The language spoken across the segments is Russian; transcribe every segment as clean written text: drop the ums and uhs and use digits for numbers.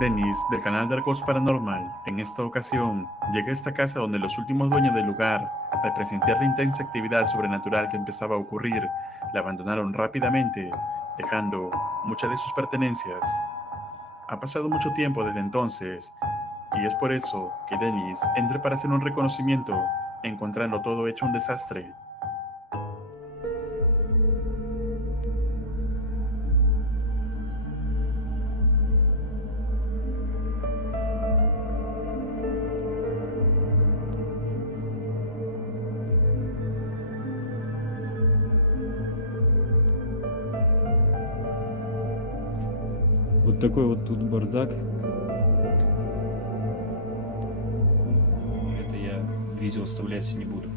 Dennis, del canal de Arcos Paranormal, en esta ocasión llega a esta casa donde los últimos dueños del lugar, al presenciar la intensa actividad sobrenatural que empezaba a ocurrir, la abandonaron rápidamente, dejando muchas de sus pertenencias. Ha pasado mucho tiempo desde entonces, y es por eso que Dennis entra para hacer un reconocimiento, encontrando todo hecho un desastre. Вот такой вот тут бардак. Это я видео вставлять не буду.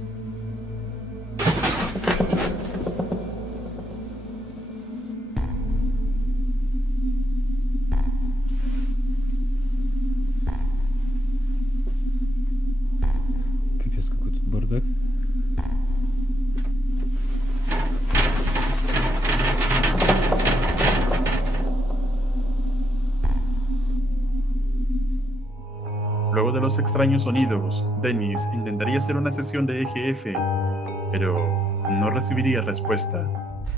Капец, какой тут бардак. Luego de los extraños sonidos, Dennis intentaría hacer una sesión de EGF, pero no recibiría respuesta.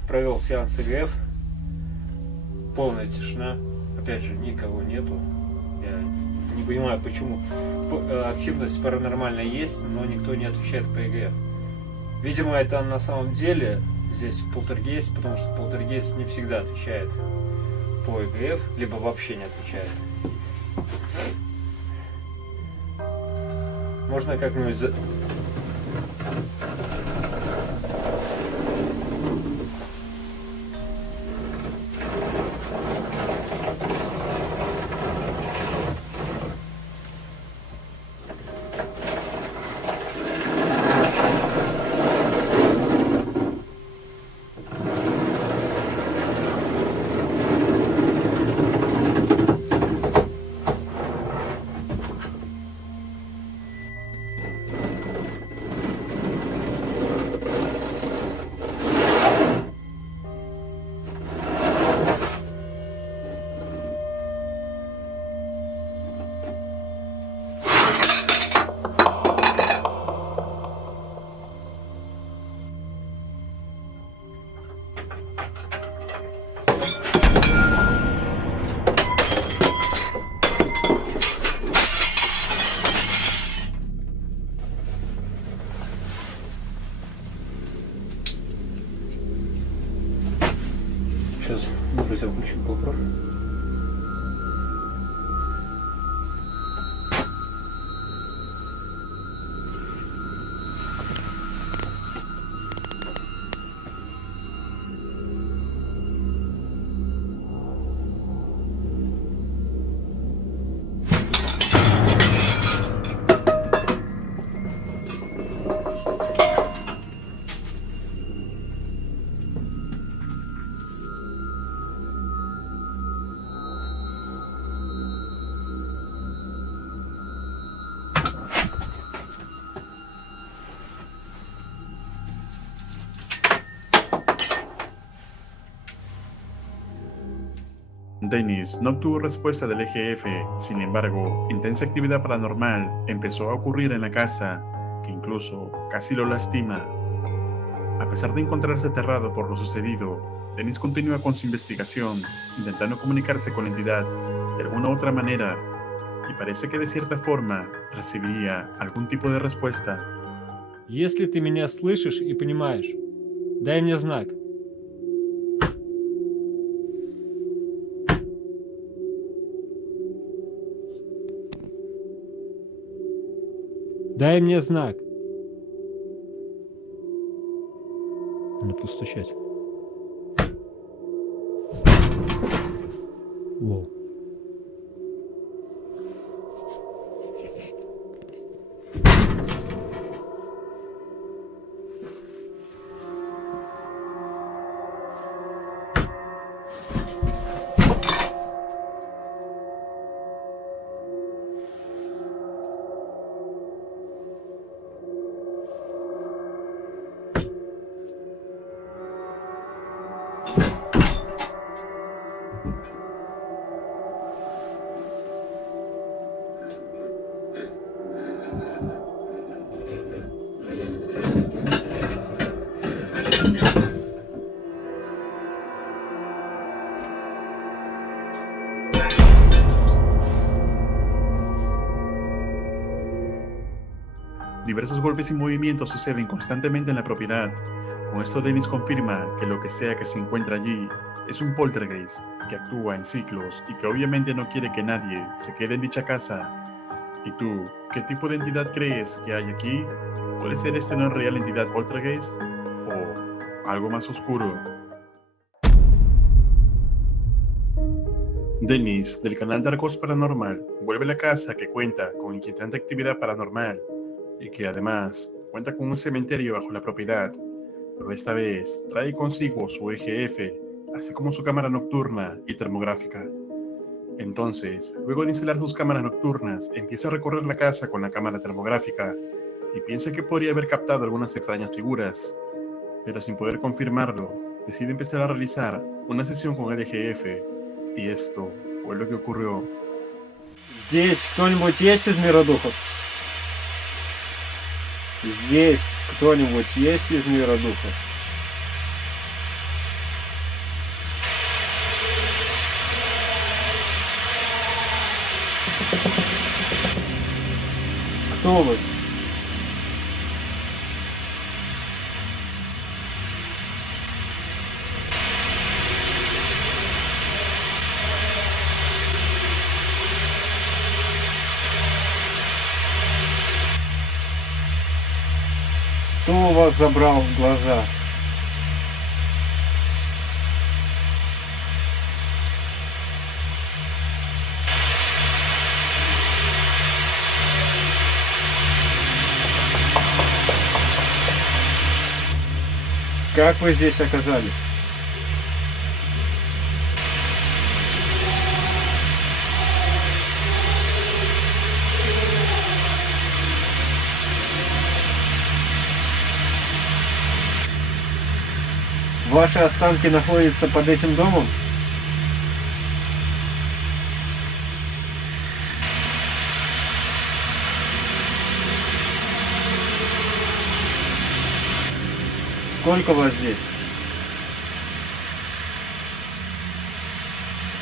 Провел сеанс ЭГФ. Полная тишина. Опять же, никого нету. Я не понимаю, почему. Активность паранормальная есть, но никто не отвечает по ЭГФ. Видимо, это на самом деле здесь полтергейст, потому что полтергейст не всегда отвечает по ЭГФ, либо вообще не отвечает. Можно как-нибудь сейчас выбрать обычный GoPro. Dennis no obtuvo respuesta del EGF, sin embargo, intensa actividad paranormal empezó a ocurrir en la casa, que incluso casi lo lastima. A pesar de encontrarse aterrado por lo sucedido, Dennis continúa con su investigación, intentando comunicarse con la entidad de alguna otra manera, y parece que de cierta forma recibiría algún tipo de respuesta. Если ты меня слышишь и понимаешь, дай мне знак. Дай мне знак. Надо постучать. Воу. Diversos golpes y movimientos suceden constantemente en la propiedad. Con esto Dennis confirma que lo que sea que se encuentra allí es un poltergeist que actúa en ciclos y que obviamente no quiere que nadie se quede en dicha casa. ¿Y tú, qué tipo de entidad crees que hay aquí? ¿Puede ser esta una real entidad poltergeist o algo más oscuro? Dennis, del canal Darkos Paranormal, vuelve a la casa que cuenta con inquietante actividad paranormal y que además cuenta con un cementerio bajo la propiedad, pero esta vez trae consigo su EGF, así como su cámara nocturna y termográfica. Entonces, luego de instalar sus cámaras nocturnas, empieza a recorrer la casa con la cámara termográfica y piensa que podría haber captado algunas extrañas figuras, pero sin poder confirmarlo, decide empezar a realizar una sesión con el EGF, y esto fue lo que ocurrió. Здесь кто-нибудь есть из мира духов? Здесь кто-нибудь есть из мира духов? Кто вы? Кто у вас забрал глаза? Как вы здесь оказались? Ваши останки находятся под этим домом? Сколько вас здесь?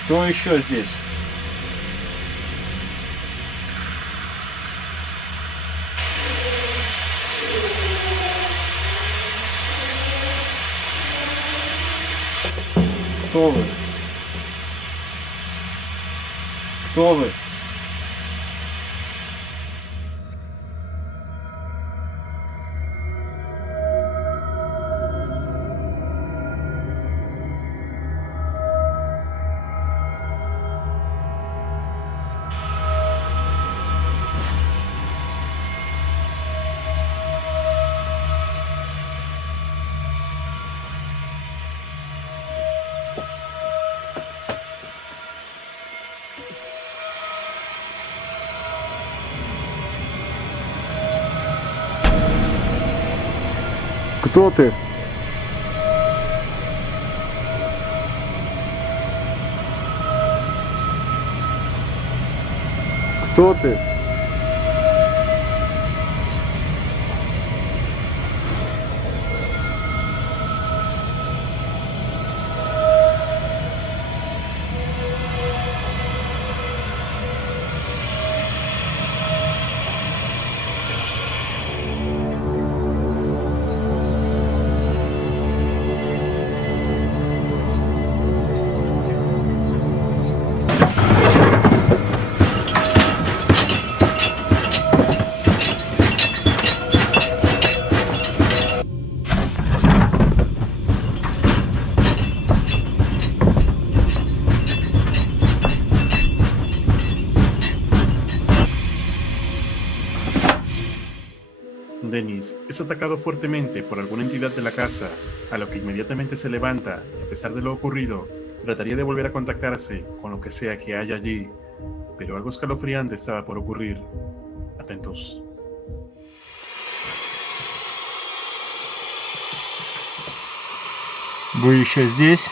Кто еще здесь? Кто вы? Кто вы? Кто ты? Кто ты? Dennis es atacado fuertemente por alguna entidad de la casa, a lo que inmediatamente se levanta y, a pesar de lo ocurrido, trataría de volver a contactarse con lo que sea que haya allí, pero algo escalofriante estaba por ocurrir. Atentos. Вы еще здесь?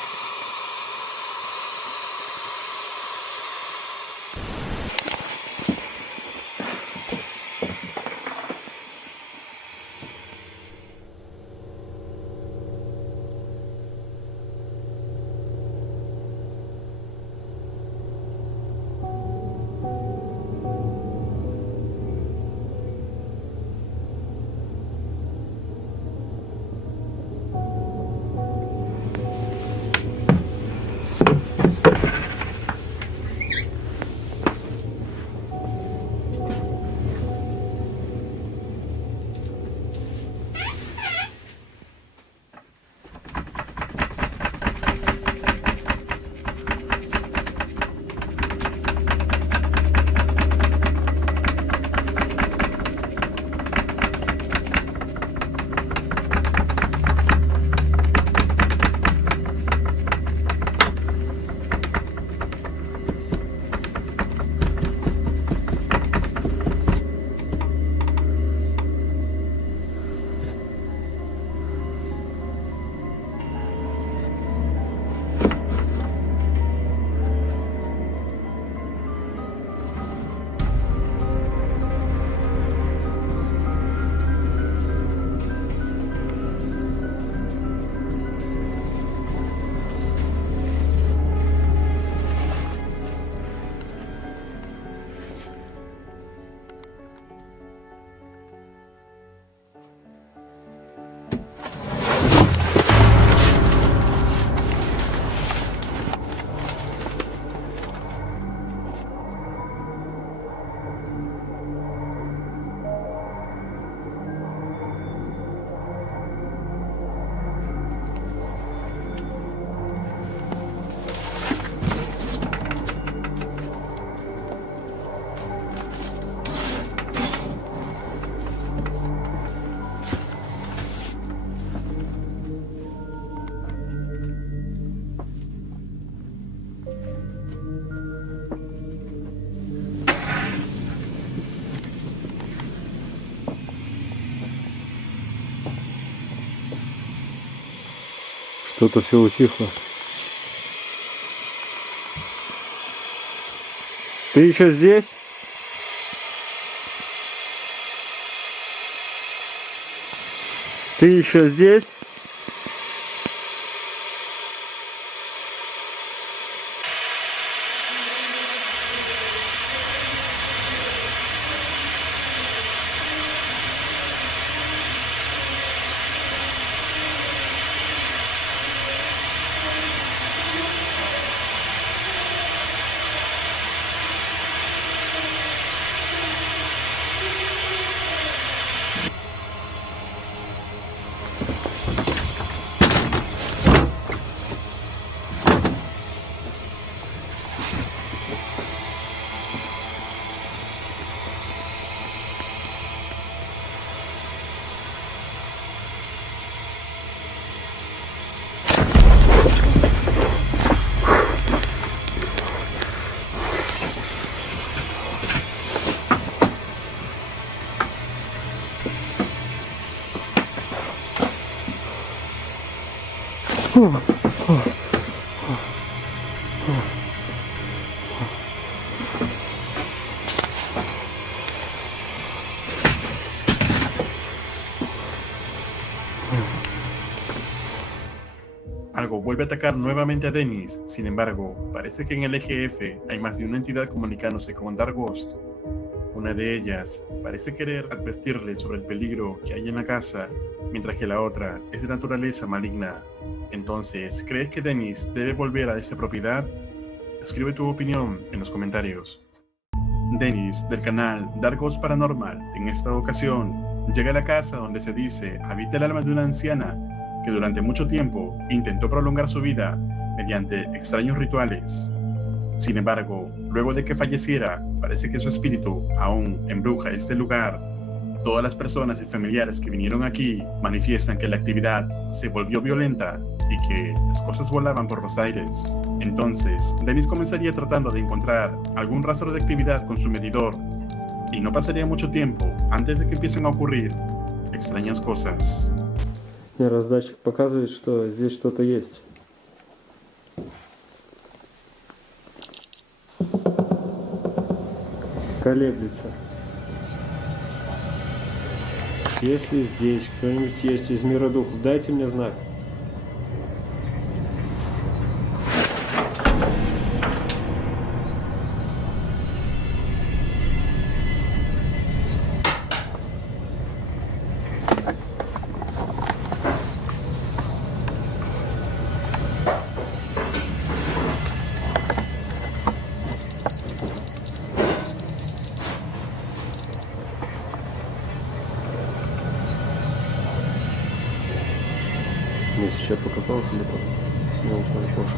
Что-то все утихло. Ты еще здесь? Ты еще здесь? Algo vuelve a atacar nuevamente a Dennis. Sin embargo, parece que en el eje F hay más de una entidad comunicándose con Dark Ghost. Una de ellas parece querer advertirle sobre el peligro que hay en la casa, mientras que la otra es de naturaleza maligna. Entonces, ¿crees que Dennis debe volver a esta propiedad? Escribe tu opinión en los comentarios. Dennis, del canal Dark Ghost Paranormal, en esta ocasión llega a la casa donde se dice habita el alma de una anciana que durante mucho tiempo intentó prolongar su vida mediante extraños rituales. Sin embargo, luego de que falleciera, parece que su espíritu aún embruja este lugar. Todas las personas y familiares que vinieron aquí manifiestan que la actividad se volvió violenta y que las cosas volaban por los aires. Entonces, Dennis comenzaría tratando de encontrar algún rastro de actividad con su medidor, y no pasaría mucho tiempo antes de que empiecen a ocurrir extrañas cosas. Раздатчик показывает, что здесь что-то есть. Колеблется. Если здесь кто-нибудь есть из мира духов, дайте мне знак. Мне сейчас показалось, или там мелкая кошка.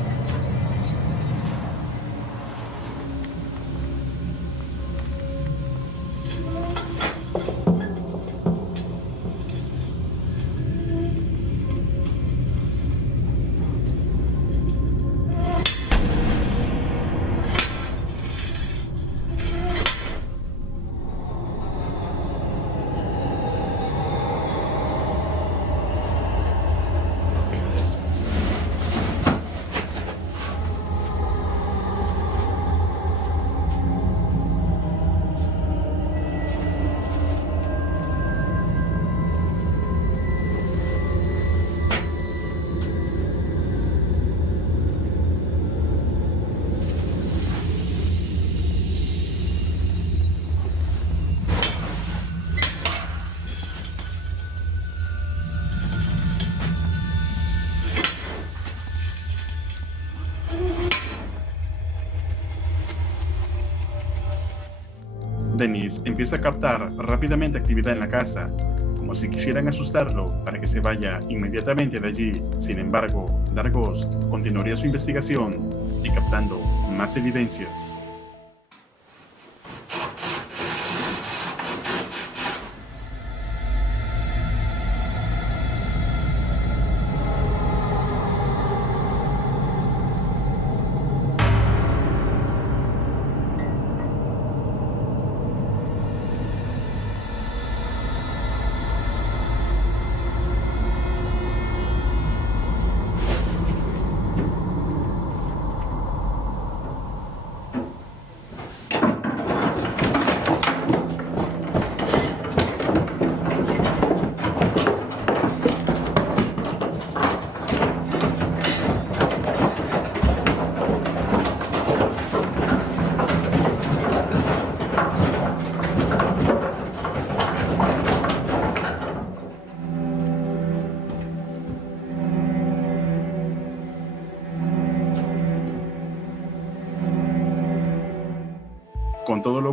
Dennis empieza a captar rápidamente actividad en la casa, como si quisieran asustarlo para que se vaya inmediatamente de allí. Sin embargo, Dark Ghost continuaría su investigación y captando más evidencias.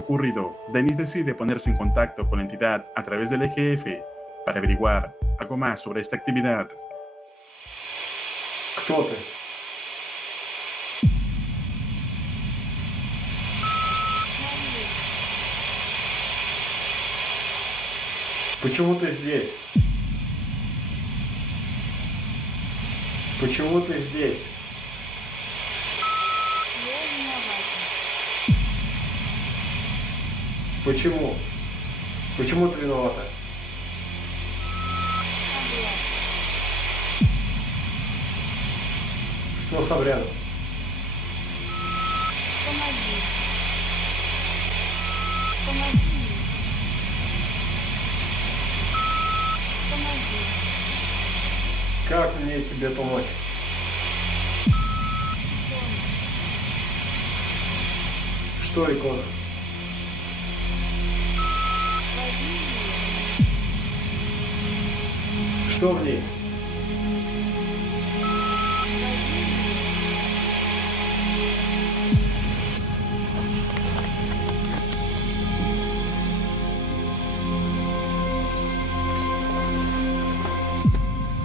ocurrido, Dennis decide ponerse en contacto con la entidad a través del EGF para averiguar algo más sobre esta actividad. Кто ты? Почему ты здесь? Почему ты здесь? Почему? Почему ты виновата? Что с обрядом? Помоги. Помоги мне. Помоги. Как мне тебе помочь? Что икона? Возьми меня. Что в ней? Возьми меня.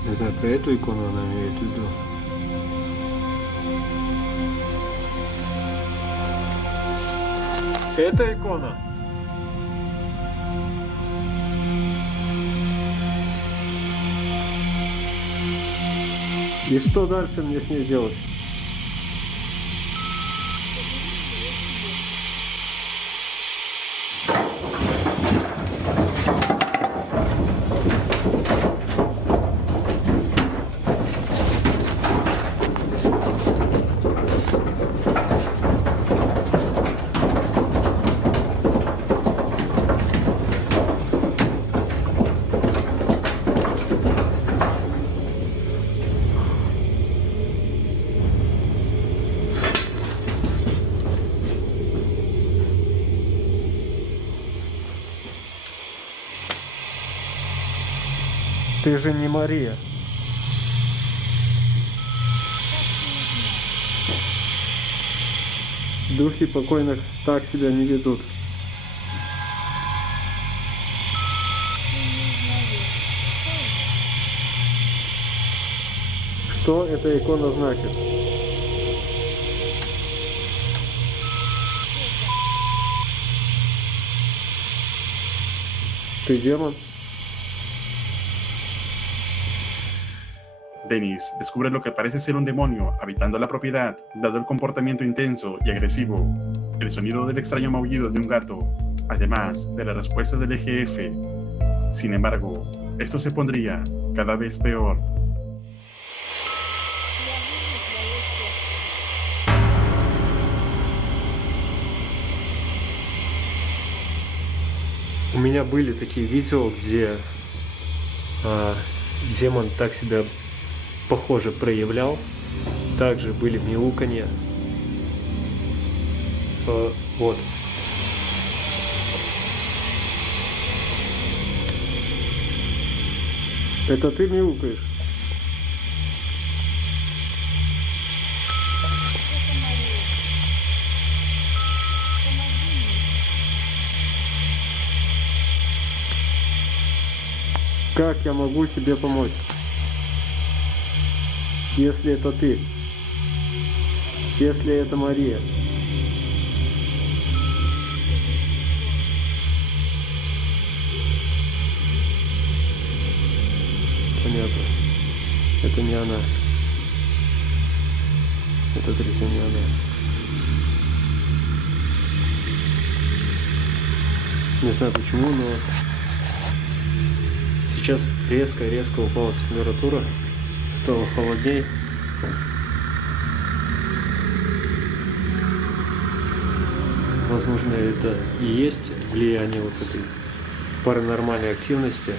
Не знаю, про эту икону она имеет в виду. Это икона. И что дальше мне с ней делать? Ты же не Мария. Духи покойных так себя не ведут. Что эта икона значит? Ты демон? Dennis descubre lo que parece ser un demonio habitando la propiedad, dado el comportamiento intenso y agresivo, el sonido del extraño maullido de un gato, además de la respuesta del EGF. Sin embargo, esto se pondría cada vez peor. У меня были такие видео, где демон так себя, похоже, проявлял. Также были мяуканья. Вот. Это ты мяукаешь? Это Мария. Помоги мне. Как я могу тебе помочь? Если это ты. Если это Мария. Понятно. Это не она. Это третья не она. Не знаю почему, но сейчас резко упала температура, стало холодней. Возможно, это и есть влияние вот этой паранормальной активности.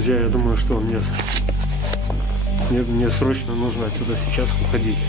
Друзья, я думаю, что мне срочно нужно отсюда сейчас уходить.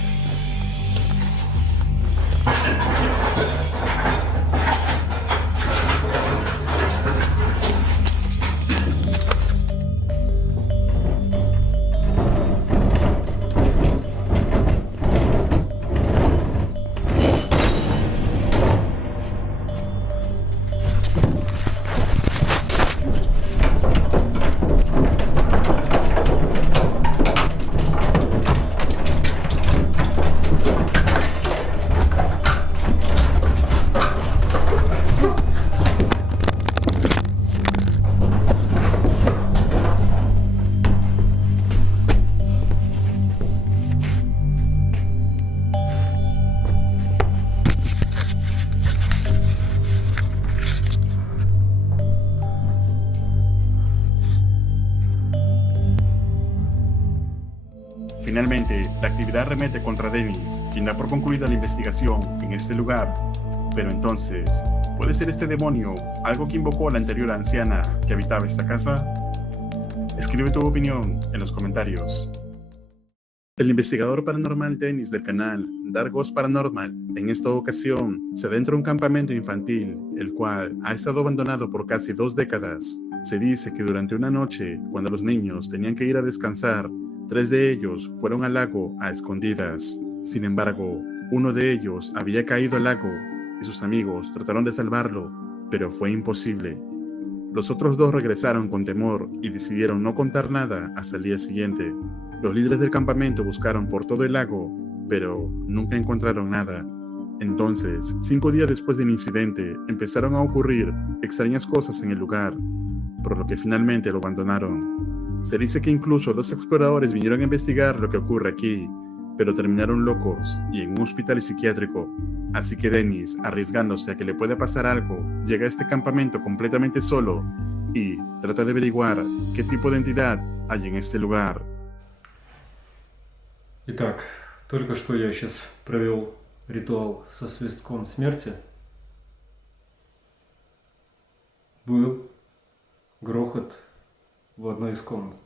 Finalmente, la actividad remete contra Dennis, quien da por concluida la investigación en este lugar. Pero entonces, ¿puede ser este demonio algo que invocó a la anterior anciana que habitaba esta casa? Escribe tu opinión en los comentarios. El investigador paranormal Dennis del canal Dark Ghost Paranormal en esta ocasión se adentra a un campamento infantil, el cual ha estado abandonado por casi 2 décadas. Se dice que durante una noche, cuando los niños tenían que ir a descansar, 3 de ellos fueron al lago a escondidas. Sin embargo, uno de ellos había caído al lago y sus amigos trataron de salvarlo, pero fue imposible. Los otros 2 regresaron con temor y decidieron no contar nada hasta el día siguiente. Los líderes del campamento buscaron por todo el lago, pero nunca encontraron nada. Entonces, 5 días después del incidente, empezaron a ocurrir extrañas cosas en el lugar, por lo que finalmente lo abandonaron. Se dice que incluso 2 exploradores vinieron a investigar lo que ocurre aquí, pero terminaron locos y en un hospital psiquiátrico. Así que Dennis, arriesgándose a que le pueda pasar algo, llega a este campamento completamente solo y trata de averiguar qué tipo de entidad hay en este lugar. Итак, только что я сейчас провел ритуал со свистком смерти. Был грохот в одной из комнат.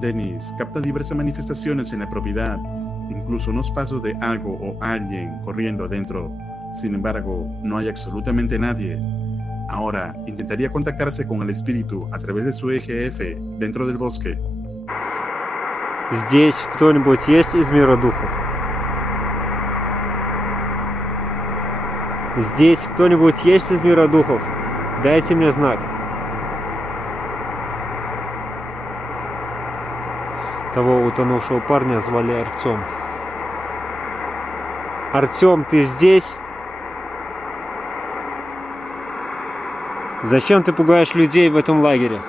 Dennis capta diversas manifestaciones en la propiedad, incluso unos pasos de algo o alguien corriendo adentro. Sin embargo, no hay absolutamente nadie. Ahora intentaría contactarse con el espíritu a través de su eje F dentro del bosque. Здесь кто-нибудь есть из мира духов? Здесь кто-нибудь есть из мира духов? Дайте мне знак. Того утонувшего парня звали Артем. Артем, ты здесь? Зачем ты пугаешь людей в этом лагере?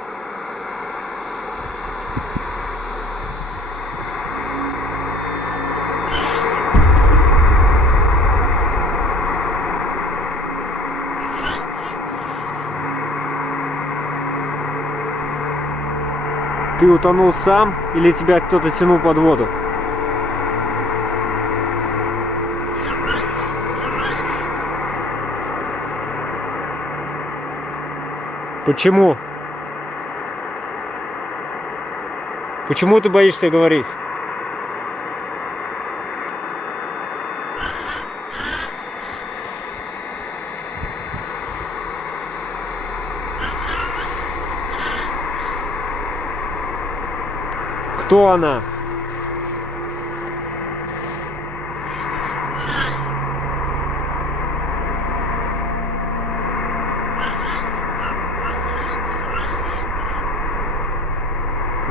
Ты утонул сам или тебя кто-то тянул под воду? Почему? Почему ты боишься говорить? Кто она?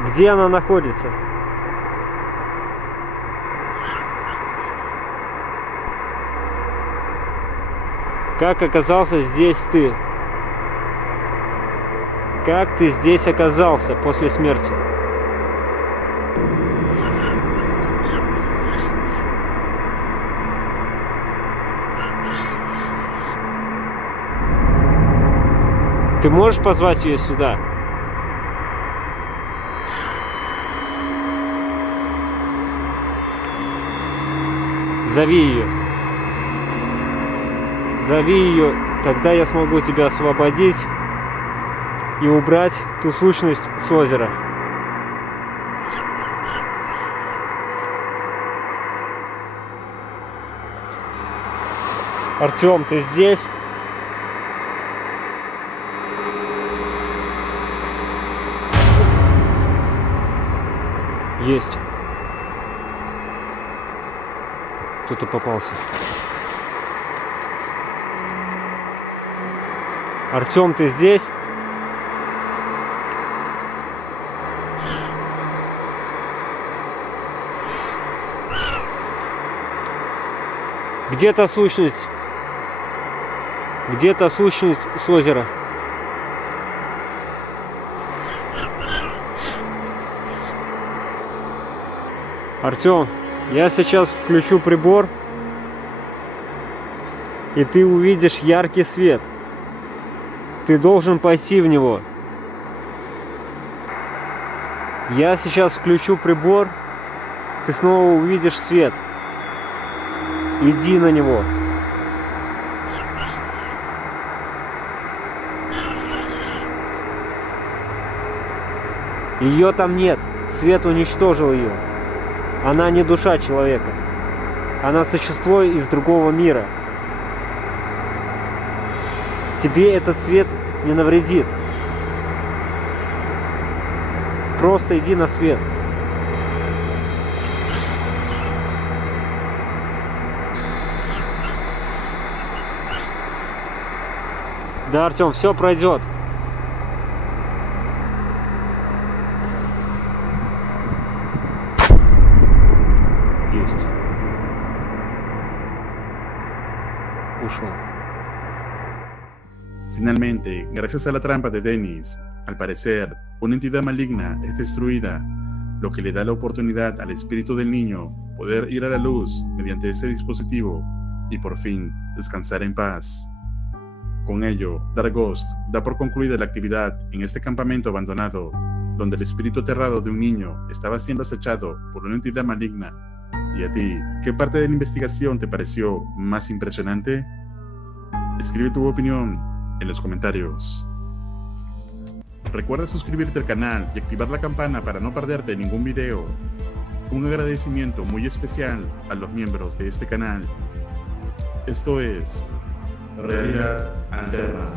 Где она находится? Как оказался здесь ты? Как ты здесь оказался после смерти? Ты можешь позвать ее сюда? Зови ее. Зови ее, тогда я смогу тебя освободить и убрать ту сущность с озера. Артем, ты здесь? Есть. Кто-то попался. Артем, ты здесь? Где та сущность? Где та сущность с озера? Артем, я сейчас включу прибор, и ты увидишь яркий свет. Ты должен пойти в него. Я сейчас включу прибор, ты снова увидишь свет. Иди на него. Ее там нет. Свет уничтожил ее. Она не душа человека. Она существо из другого мира. Тебе этот свет не навредит. Просто иди на свет. Да, Артем, все пройдет. Есть. Ушел. Finalmente, gracias a la trampa de Dennis, al parecer, una entidad maligna es destruida, lo que le da la oportunidad al espíritu del niño poder ir a la luz mediante este dispositivo y por fin descansar en paz. Con ello, Dark Ghost da por concluida la actividad en este campamento abandonado, donde el espíritu aterrado de un niño estaba siendo acechado por una entidad maligna. ¿Y a ti, qué parte de la investigación te pareció más impresionante? Escribe tu opinión en los comentarios. Recuerda suscribirte al canal y activar la campana para no perderte ningún video. Un agradecimiento muy especial a los miembros de este canal. Esto es Realidad Alterna.